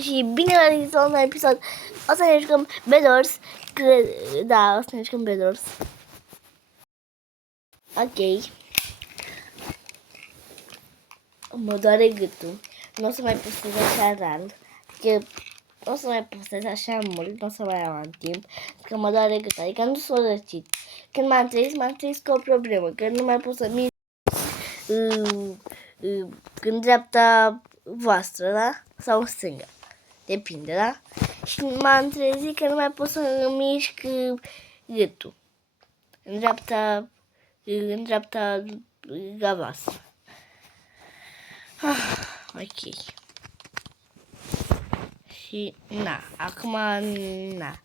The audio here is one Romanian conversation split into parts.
Și bine v-am zis la un episod. O să ne jucăm Bedwars. Da, o să ne jucăm Bedwars. Ok. Mă doare gâtul. Nu o să mai postez așa rar. Că nu o să mai postez așa mult. Nu o să mai am timp. Că mă doare gâtul. Adică nu s-o răcit. Când m-am trezit cu o problemă. Că nu mai pot să mișc în dreapta voastră, da? Sau în stânga. Depinde, da? Și m-am trezit că nu mai pot să mișc gâtul. În dreapta voastră. Ok. Și na, acum na.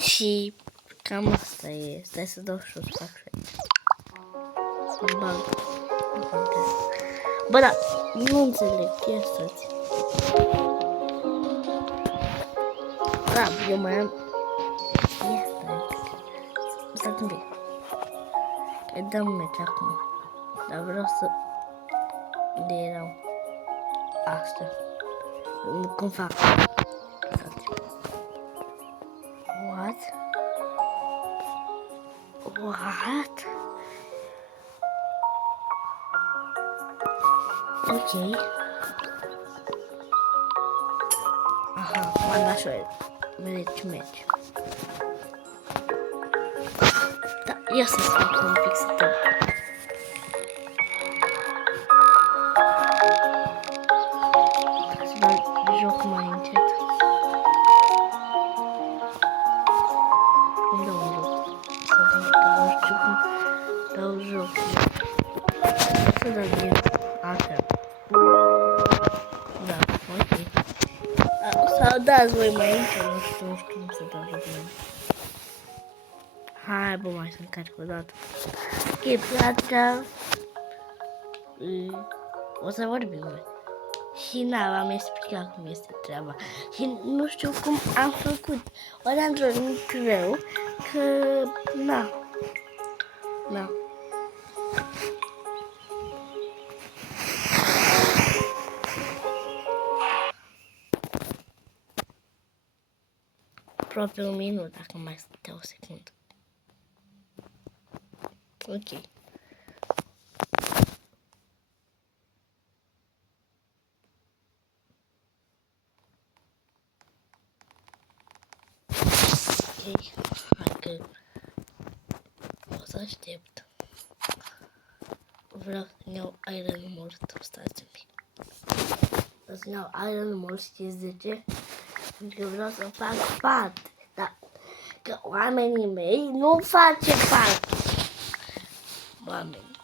Și cam asta e. Stai să dau și o să fac și aici. Să bag. Bă, da, nu înțeleg. Ia stați. Da, eu mai am. Ia stați. Stați un pic. Îi dăm meci acum. Dar vreau să de erau asta. Cum fac? What? What? Ok. Aha, m-am dat și meci. Da, ia să-ți fac un pic să te... Joc mai încet. Îmi dau un joc. Nu știu cum dau joc. Să dau eu. Așa. Da, ok. Sau dați voi mai încet. Nu știu cum să dau joc mai. Hai, bă, mai să încarc o dată. Ok, plata. O să vorbim, bă. Și v-am explicat cum este treaba. Și nu știu cum am făcut. Ori am dormit rău că... Na. Aproape un minut, dacă mai stă o secundă. Ok. Hai că o să aștept. Vreau să-mi iau Iron Mort. Stați un pic. Vreau să-mi iau Iron Mort, știți de ce? Pentru că vreau să fac pat. Dar că oamenii mei nu face pat. Oamenii mei.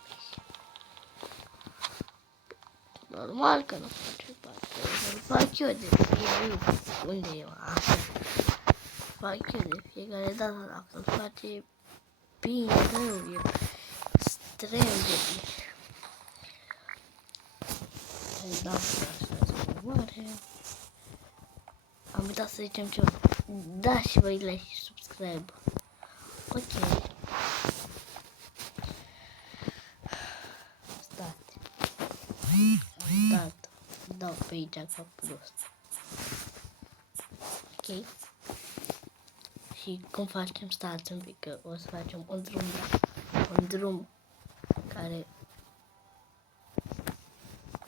Normal că nu face pat. Îl fac eu de fiecare. Unde e? Așa. Fac eu de fiecare dată, dacă îl face bine, rău, e extrem de bine. Îi dau așa schimbare. Am uitat să zicem ceva. Da, și voi like și subscribe. Ok. Stați. Am dat. Dau pe aici ca prost. Ok. Și cum facem? Stați un pic că o să facem un drum care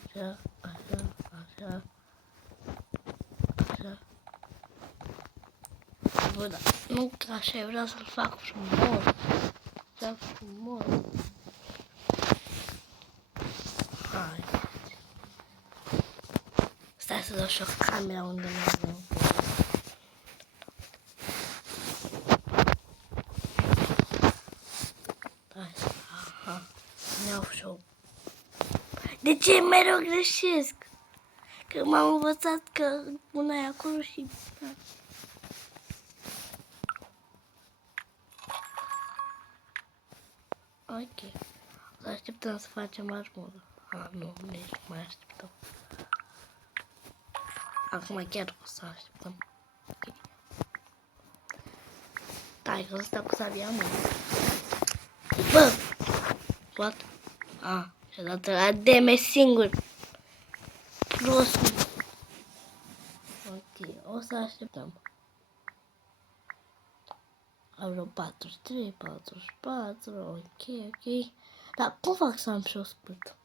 așa. Bă, da, nu că așa, vreau să-l fac frumos. Hai. Stai să dau și o camera unde nu avem. Aha, ne-au și-o. De ce mereu greșesc? Că m-am învățat că una e acolo și... Ok. Să așteptăm să facem armură. Nu, nici mai așteptăm. Acum chiar o să așteptăm. Ok. Stai că ăsta cu sabia mea. Bă! What? Și-a dat la DM singur. Prost. O să așteptăm. Am vreo 43, 44, ok. Dar cum fac să am și o scurt?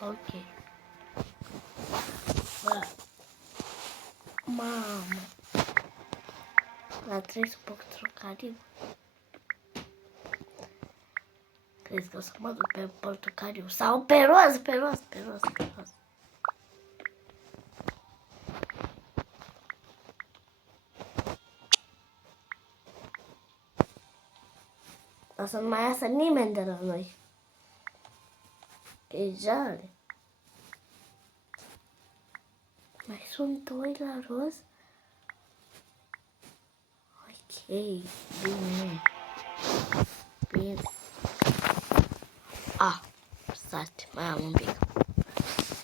Ok. Bă. Mamă. Dar trebuie să fac trocariu. Crezi că o să mă duc pe portocaliu sau pe roz, pe roz. O să nu mai iasă nimeni de la noi. E jale. Mai sunt doi la roz? Ok, bine. Stați, mai am un pic.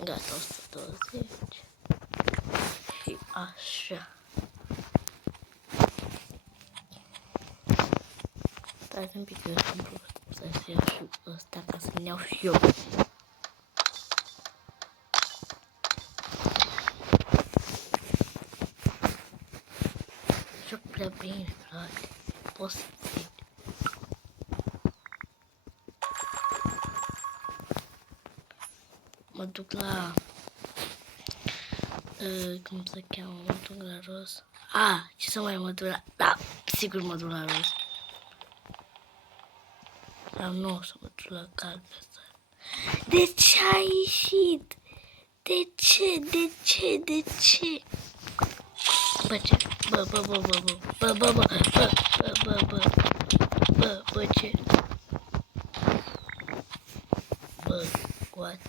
Gata, 120. Și așa. Stați un pic, eu să-și iau și ăsta ca să-mi iau și eu. Joc prea bine, frate. Pot să zic. Mă duc la... cum se cheamă? Mă duc la roz. Ce să mai mă duc la... Da, sigur mă duc la roz. Dar nu o să mă duc la galben. De ce a ieșit? De ce? Bă, ce? Bă, ce? Bă, what?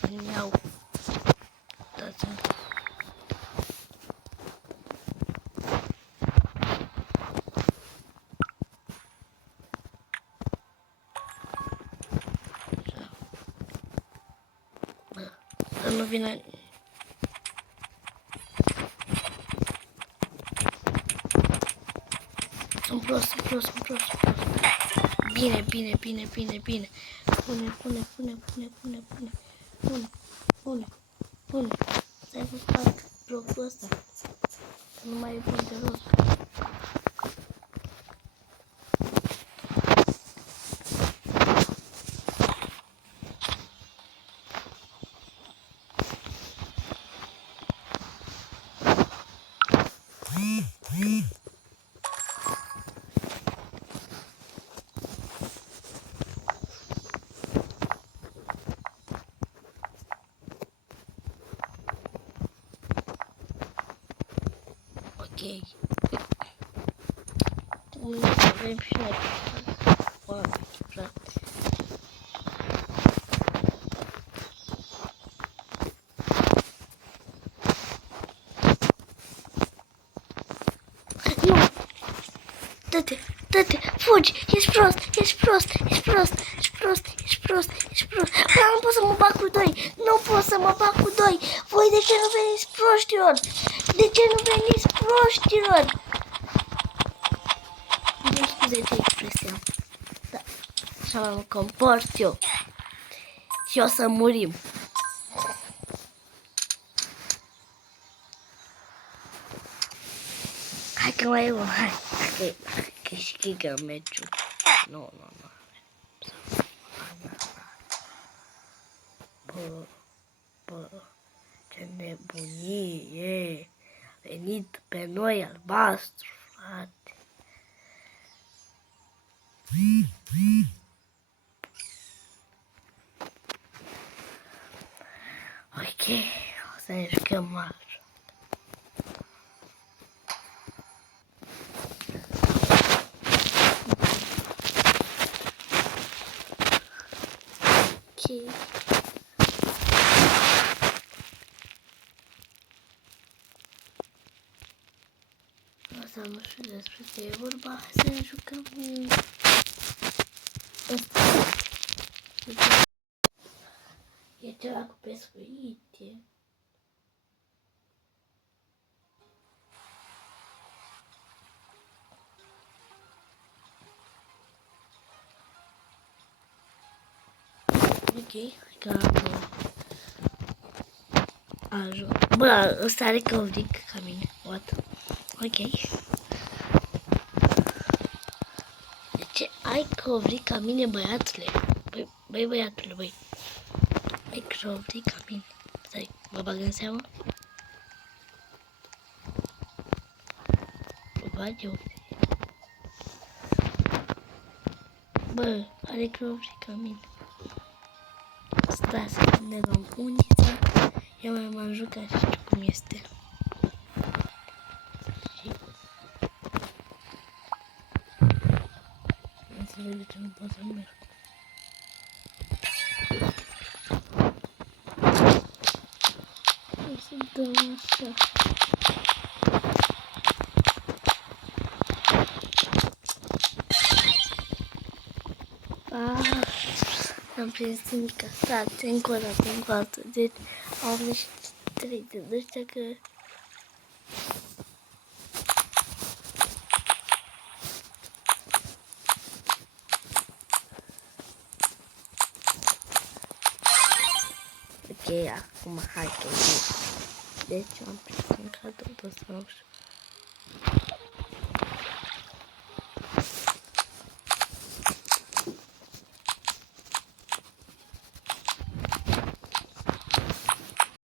Să-mi iau. Dați-mi. Bă, să nu vină... Sunt prost. Bine. Pune. Stai să fac jocul ăsta. Că nu mai e bun deloc. Ok. Avem și noi oameni, frate. Nu! Dă-te! Fugi! Ești prost! Bă, nu pot să mă bag cu doi! Voi de ce nu veniți proștilor? Nu scuze de expresia. Da, așa mă comport eu. Și o să murim. Hai că mai e un, hai. Dacă câștigăm meciul. Nu. Bă, ce nebunie. Venit pe noi albastru, frate. Ok, o să ne jucăm mari. Ok. Asta nu știu despre ce e vorba, hai să ne jucăm ăsta. E ceva cu pescuit, e. Ok, gata. Ajuns. Bă, ăsta are căvric ca mine. What? Ok. De ce ai căvric ca mine, băiatule? Băi, băiatule, băi. Ai căvric ca mine. Stai, mă bag în seamă? Mă bag eu. Bă, are căvric ca mine. Stai să ne luăm unița. Eu mai m-am jucat și știu cum este. Înțeleg de ce nu pot să merg. O să dăm așa. Am prins nimica. Stați, încă o dată. Deci au venit și 3 de ăștia că... Ok, acum hai că e. Deci am prins un cadou de ăsta, nu știu.